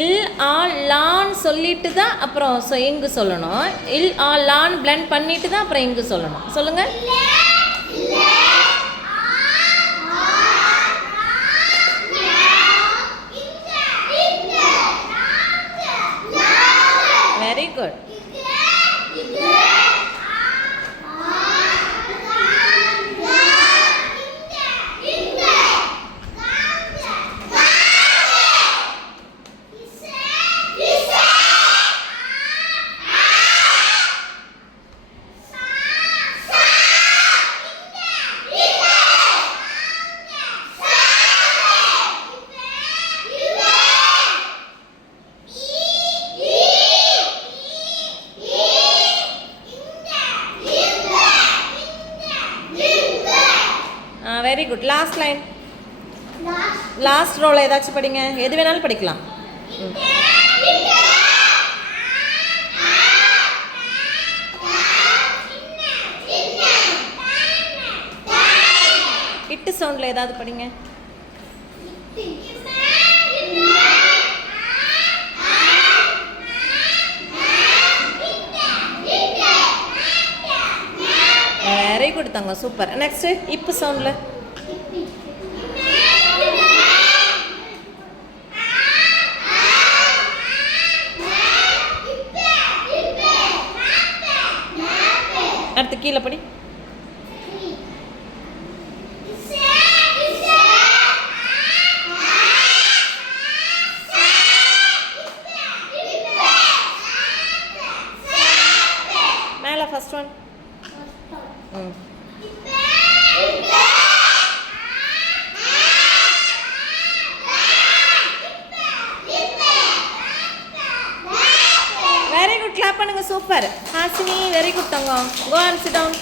இல் ஆ லான்னு சொல்லிட்டு தான் அப்புறம் இங்கு சொல்லணும். இல் ஆ லான் பிளெண்ட் பண்ணிட்டு தான் அப்புறம் இங்கு சொல்லணும். சொல்லுங்க. Very good. Very good. Last line, last ரோல ஏதாச்சும் படிங்க. எது வேணாலும் படிக்கலாம். இட்டு சவுண்ட்ல ஏதாவது படிங்க. வெரி குட் தங்க, சூப்பர். நெக்ஸ்ட் இப்பு சவுண்ட்ல. அடுத்து கீழே படி. மேலே first one. Very good. Clap பண்ணுங்க. சூப்பர் ஹாசினி, வெரி குட் தங்கம். Go and sit down.